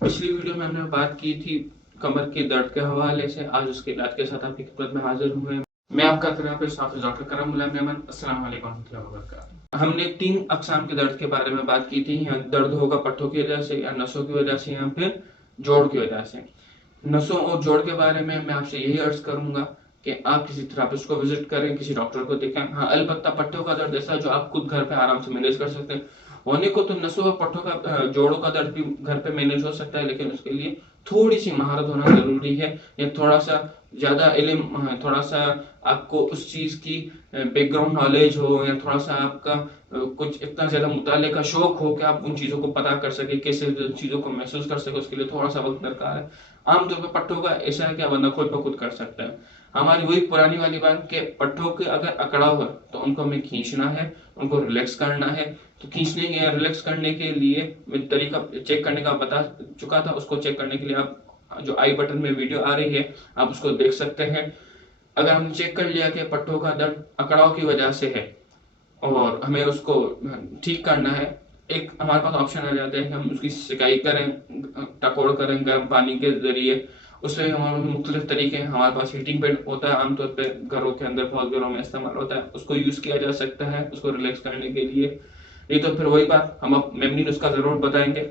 पिछली वीडियो में हमने बात की थी कमर के दर्द के हवाले से। आज उसके इलाज के साथ आपकी खिदमत में हाजिर हुए हैं। मैं आपका थेरेपिस्ट हाफिज डॉक्टर करम गुलाम मेमन। अस्सलाम वालेकुम रहमतुल्लाहि व बरकातहू। हमने 3 अक़साम के दर्द के बारे में बात की थी। या दर्द होगा पट्टों की वजह से, या नसों की वजह से, या फिर जोड़ की वजह से। नसों और जोड़ के बारे में मैं आपसे यही अर्ज करूंगा कि आप किसी थेरेपिस्ट को विजिट करें, किसी डॉक्टर को दिखाएं। हाँ, अलबत्ता पट्टों का दर्द ऐसा जो आप खुद घर पे आराम से मैनेज कर सकते हैं। होने को तो नसों और पट्टों का जोड़ों का दर्द भी घर पे मैनेज हो सकता है, लेकिन उसके लिए थोड़ी सी महारत होना जरूरी है, या थोड़ा सा ज्यादा इल्म, थोड़ा सा आपको उस चीज की बैकग्राउंड नॉलेज हो, या थोड़ा सा आपका कुछ इतना ज्यादा मुताले का शौक हो कि आप उन चीजों को पता कर सके, कैसे उन चीजों को महसूस कर सके। उसके लिए थोड़ा सा वक्त दरकार है। आमतौर पर पट्टों का ऐसा है कि बंदा खुद ब खुद कर सकता है। हमारी वही पुरानी वाली बात के पट्टों के अगर अकड़ाव है तो उनको हमें खींचना है, उनको रिलैक्स करना है। तो खींचने या रिलैक्स करने के लिए मैं तरीका चेक करने का बता चुका था। उसको चेक करने के लिए आप जो आई बटन में वीडियो आ रही है आप उसको देख सकते हैं। अगर हमने चेक कर लिया कि पट्टों का दर्द अकड़ाव की वजह से है और हमें उसको ठीक करना है, एक हमारे पास ऑप्शन आ जाता है कि हम उसकी सिकाई करें, टकोड़ करें गर्म पानी के जरिए। उसमें हमारे मुख्तलिफ तरीके हैं। हमारे पास हीटिंग बेड होता है, आमतौर पे घरों के अंदर बहुत घरों में इस्तेमाल होता है, उसको यूज किया जा सकता है उसको रिलैक्स करने के लिए। नहीं तो फिर वही बात, हम अब मेमनी नुस्खा जरूर बताएंगे।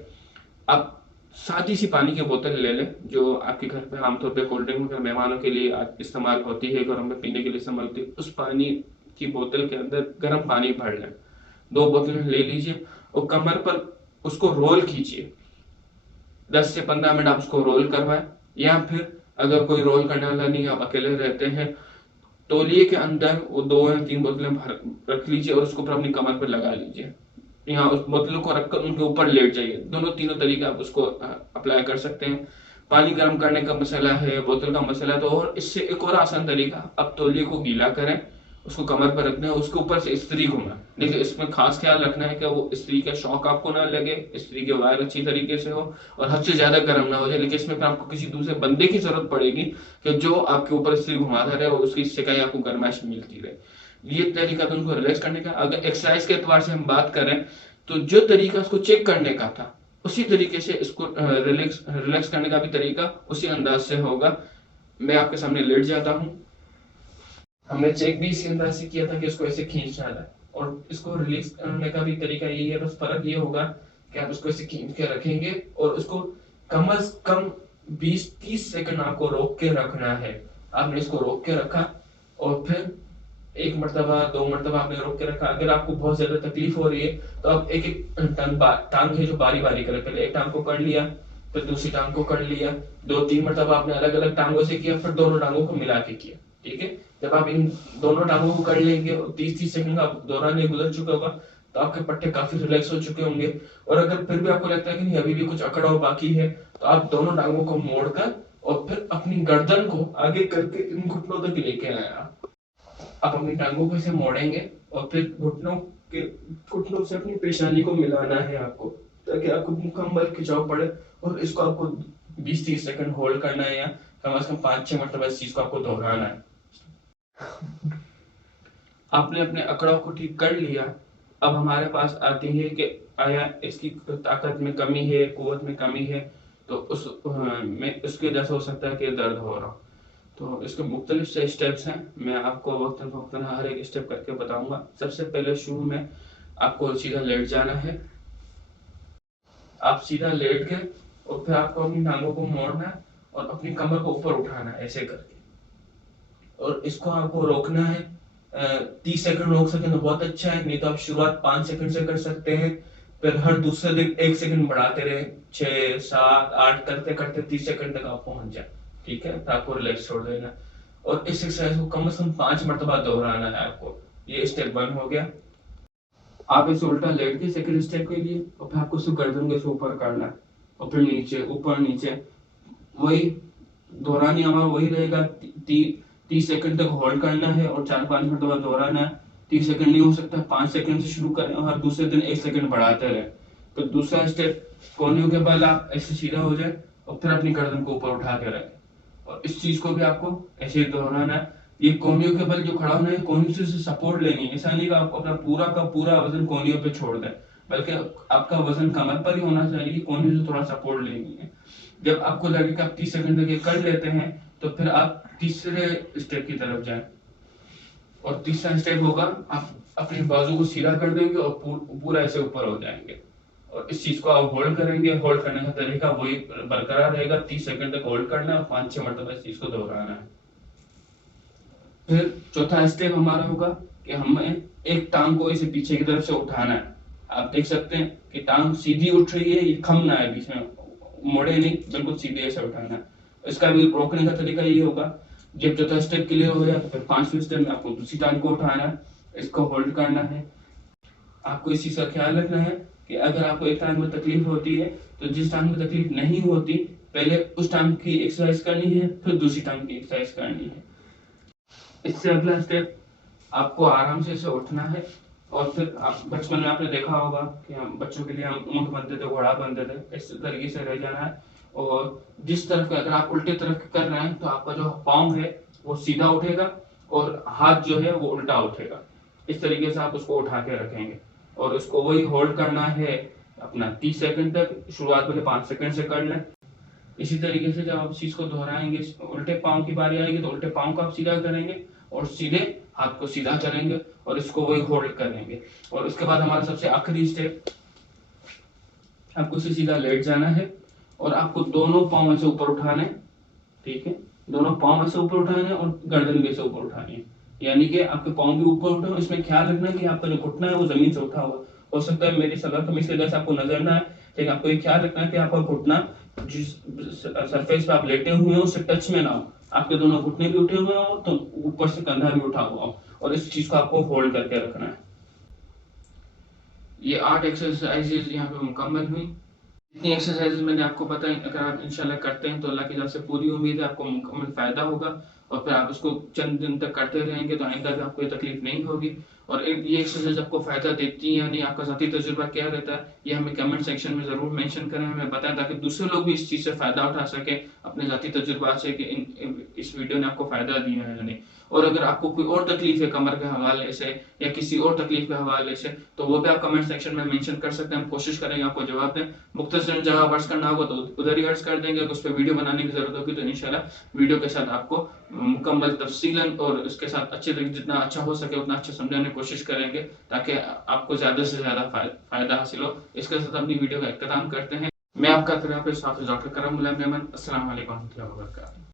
आप सादी सी पानी की बोतल ले लें जो आपके घर पे आमतौर पे कोल्ड ड्रिंक वगैरह मेहमानों के लिए इस्तेमाल होती है, घरों में पीने के लिए इस्तेमाल होती है। उस पानी की बोतल के अंदर गर्म पानी भर लें, 2 बोतलें ले लीजिए और कमर पर उसको रोल कीजिए। 10 से 15 मिनट आप उसको रोल करवाएं। या फिर अगर कोई रोल करने वाला नहीं, आप अकेले रहते हैं, तौलिए के अंदर वो 2 या 3 बोतलें भर रख लीजिए और उसको अपनी कमर पर लगा लीजिए। यहाँ उस बोतलों को रखकर उनके ऊपर लेट जाइए। दोनों तीनों तरीके आप उसको अप्लाई कर सकते हैं। पानी गर्म करने का मसला है, बोतल का मसला है, तो और इससे एक और आसान तरीका, आप तौलिए को गीला करें, उसको कमर पर रखना है, उसके ऊपर से इस्त्री घुमाएं। लेकिन इसमें खास ख्याल रखना है कि वो इस्त्री का शौक आपको ना लगे, इस्त्री के वायर अच्छी तरीके से हो और हद से ज्यादा गर्म ना हो जाए। लेकिन इसमें फिर आपको किसी दूसरे बंदे की जरूरत पड़ेगी कि जो आपके ऊपर इस्त्री घुमाता रहे और उसकी सिकाई आपको गर्माइश मिलती रहे। ये तरीका तो उनको रिलैक्स करने का। अगर एक्सरसाइज के एतबार से हम बात करें तो जो तरीका उसको चेक करने का था, उसी तरीके से इसको रिलैक्स रिलैक्स करने का भी तरीका उसी अंदाज से होगा। मैं आपके सामने लेट जाता हूँ। हमने चेक भी इसी अंदाज से किया था कि इसको ऐसे खींचना है, और इसको रिलीज करने का भी तरीका यही है। बस फर्क ये होगा कि आप इसको ऐसे खींच के रखेंगे और उसको कम से कम 20-30 सेकंड आपको रोक के रखना है। आपने इसको रोक के रखा और फिर 1 मरतबा 2 मरतबा आपने रोक के रखा। अगर आपको बहुत ज्यादा तकलीफ हो रही है तो आप एक एक टांग है जो बारी बारी करें। पहले एक टांग को कर लिया, फिर दूसरी टांग को कर लिया, 2-3 मरतबा आपने अलग अलग टांगों से किया, फिर दोनों टांगों को मिला के किया। ठीक है, जब आप इन दोनों टांगों को कर लेंगे और 30-30 सेकंड का दौरान ये गुजर चुका होगा तो आपके पट्टे काफी रिलैक्स हो चुके होंगे। और अगर फिर भी आपको लगता है कि नहीं अभी भी कुछ अकड़ाव बाकी है, तो आप दोनों टांगों को मोड़कर और फिर अपनी गर्दन को आगे करके इन घुटनों तक लेके आए। आप अपनी टांगों को ऐसे मोड़ेंगे और फिर घुटनों से अपनी पेशानी को मिलाना है आपको, ताकि आपको मुकम्मल खिंचाव पड़े। और इसको आपको 20-30 सेकंड होल्ड करना है, या कम से कम 5-6 मरतबा इस चीज को आपको दोहराना है। आपने अपने अकड़ों को ठीक कर लिया। अब हमारे पास आती है कि आया इसकी ताकत में कमी है, कुव्वत में कमी है, तो में उसकी वजह से हो सकता है कि दर्द हो रहा हो। तो इसके मुख्तलिफ से स्टेप्स हैं, मैं आपको वक्तन फवक्तन हर एक स्टेप करके बताऊंगा। सबसे पहले शुरू में आपको सीधा लेट जाना है। आप सीधा लेट गए और फिर आपको अपनी टांगों को मोड़ना है और अपनी कमर को ऊपर उठाना है ऐसे करके, और इसको आपको रोकना है। 30 सेकंड रोक सकें तो बहुत अच्छा है, नहीं तो आप शुरुआत 5 सेकंड से कर सकते हैं। फिर हर दूसरे दिन 1 सेकंड बढ़ाते रहे, 6, 7, 8 करते करते 30 सेकंड तक आप पहुंच जाए। ठीक है, तो आपको रिलैक्स छोड़ देना और इस एक्सरसाइज को कम से कम 5 मरतबा दोहराना है आपको। ये स्टेप 1 हो गया। आप इसे उल्टा लेट के सेकंड स्टेप के लिए, और फिर आपको सिर्फ गर्दन के ऊपर करना है और फिर नीचे ऊपर नीचे, वही दोहरानी हमारा वही रहेगा। 30 सेकंड तक होल्ड करना है और 4-5 मरतबा दोहराना है। 30 सेकंड नहीं हो सकता, 5 सेकंड से शुरू करें और हर दूसरे दिन 1 सेकंड बढ़ाते रहे। फिर दूसरा स्टेप, कोहनियों के बल आप ऐसे सीधा हो जाए और फिर अपनी गर्दन को ऊपर उठा के रखें, और इस चीज को भी आपको ऐसे ही दोहराना है। ये कोहनियों के बल जो खड़ा होना है, कोहनियों से सपोर्ट लेनी है। ऐसा नहीं कि आपको अपना पूरा का पूरा वजन कोहनियों पे छोड़ दें। बल्कि आपका वजन कमर पर ही होना चाहिए, कोने से थोड़ा सपोर्ट लेनी है। जब आपको लगे कि आप 30 सेकंड तक ये कर लेते हैं तो फिर आप तीसरे स्टेप की तरफ जाएं। और तीसरा स्टेप होगा, आप अपने बाजू को सीधा कर देंगे और पूरा ऐसे ऊपर हो जाएंगे। और इस चीज को आप होल्ड करेंगे। होल्ड करने का तरीका वही बरकरार रहेगा, 30 सेकंड तक होल्ड करना है और 5-6 मरतबा इस चीज को दोहराना है। फिर चौथा स्टेप हमारा होगा कि हमें एक टांग को इसे पीछे की तरफ से उठाना है। आप देख सकते हैं कि टांग सीधी उठ रही है, ये खम ना है, बीच में मोड़े नहीं, बिल्कुल सीधे ऐसे उठाना है। इसका भी रोकने का तरीका ये होगा, जब चौथा स्टेप क्लियर हो गया तो फिर 5वें स्टेप में आपको दूसरी टांग को उठाना है, इसको होल्ड करना है। आपको इस चीज का ख्याल रखना है कि अगर आपको एक टांग में तकलीफ होती है तो जिस टांग में तकलीफ नहीं होती पहले उस टांग की एक्सरसाइज करनी है, फिर दूसरी टांग की एक्सरसाइज करनी है। इससे अगला स्टेप आपको आराम से इसे उठना है। और फिर आप बचपन में आपने देखा होगा कि हम बच्चों के लिए हम ऊंट बनते थे, घोड़ा बनते थे, इस तरीके से रह जाना है। और जिस तरफ अगर आप उल्टे तरफ कर रहे हैं तो आपका जो पाँव है वो सीधा उठेगा और हाथ जो है वो उल्टा उठेगा। इस तरीके से आप उसको उठा के रखेंगे और उसको वही होल्ड करना है अपना 30 सेकंड तक। शुरुआत में 5 सेकंड से कर लें। इसी तरीके से जब आप चीज को दोहराएंगे, उल्टे पाँव की बारी आएगी तो उल्टे पाँव को आप सीधा करेंगे और सीधे हाथ को सीधा करेंगे और इसको वही होल्ड करेंगे। और उसके बाद हमारा सबसे आखिरी स्टेप, आपको सीधा लेट जाना है और आपको दोनों पाँव ऐसे ऊपर उठाने, ठीक है, दोनों पाँव ऐसे ऊपर उठाने और गर्दन भी ऐसे ऊपर उठानी है, यानी कि आपके पाँव भी ऊपर उठे। इसमें ख्याल रखना है कि आपका जो घुटना है वो जमीन से उठा हुआ। हो सकता है मेरी सलाह कमीज की वजह से आपको नजर ना आए, लेकिन आपको ये ख्याल रखना है कि आपका घुटना जिस सरफेस पे आप लेटे हुए हो उससे टच में ना हो, आपके दोनों घुटने भी उठे हुए हो तो ऊपर से कंधा भी उठा हुआ हो, और इस चीज को आपको होल्ड करके रखना है। ये 8 एक्सरसाइजेज यहाँ पे मुकम्मल हुई। इतनी एक्सरसाइजेज मैंने आपको बताई, अगर आप इंशाल्लाह करते हैं तो अल्लाह की तरफ से पूरी उम्मीद है आपको मुकम्मल फायदा होगा। और फिर आप इसको चंद दिन तक करते रहेंगे तो आइंदा भी आपको तकलीफ नहीं होगी। और ये एक्सरसाइज आपको फायदा देती है या नहीं, आपका ज़ाती तजुर्बा क्या रहता है, ये हमें कमेंट सेक्शन में ज़रूर मेंशन करें, हमें बताएं, ताकि दूसरे लोग भी इस चीज़ से फ़ायदा उठा सके अपने ज़ाती तजुर्बा से कि इस वीडियो ने आपको फ़ायदा दिया है या नहीं। और अगर आपको कोई और तकलीफ है कमर के हवाले से या किसी और तकलीफ के हवाले से तो वो भी आप कमेंट सेक्शन में मेंशन कर सकते हैं। हम कोशिश करेंगे आपको जवाब दें। मुख्तसर जगह वर्ड्स करना होगा तो उधर ही वर्ड्स कर देंगे। अगर उस पर वीडियो बनाने की जरूरत होगी तो इंशाल्लाह वीडियो के साथ आपको मुकम्मल तफसीलन और उसके साथ अच्छे जितना अच्छा हो सके उतना अच्छा समझाने की कोशिश करेंगे, ताकि आपको ज्यादा से ज्यादा फायदा हासिल हो। इसके साथ अपनी वीडियो का इख्तिताम करते हैं। मैं आपका थेरेपिस्ट हाफिज डॉक्टर करम मेमन। अस्सलाम वालेकुम रहमतुल्लाहि व बरकातहू।